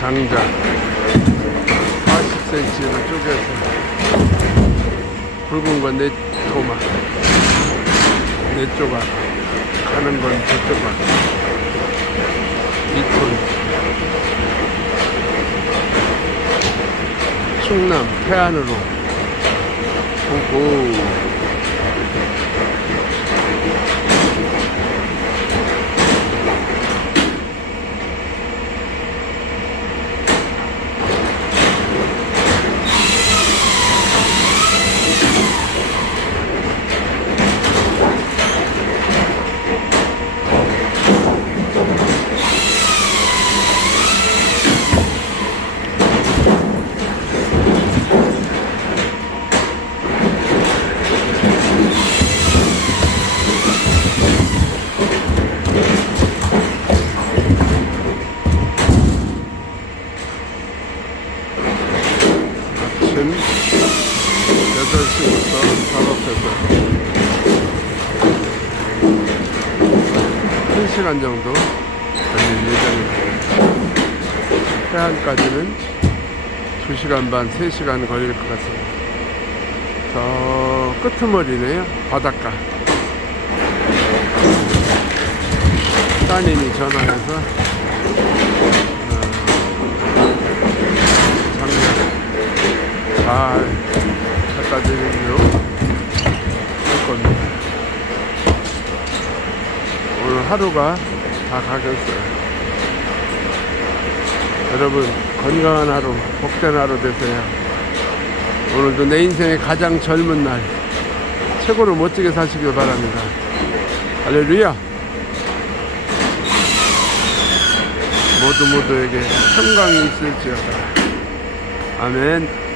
장작 40cm로 쪼개서 굵은 건 4토막 4조각 가는 건 2조각 2톤 충남 태안으로 오고 아침 8시부터 작업해서 1시간 정도 걸릴 예정입니다. 해안까지는 2시간 반, 3시간 걸릴 것 같습니다. 저 끄트머리네요. 바닷가. 따님이 전화해서 잘 갖다 드리기로 할 겁니다. 오늘 하루가 다 가겠어요. 여러분 건강한 하루, 복된 하루 되세요. 오늘도 내 인생의 가장 젊은 날 최고로 멋지게 사시길 바랍니다. 할렐루야. 모두에게 평강이 있을지어다. 아멘.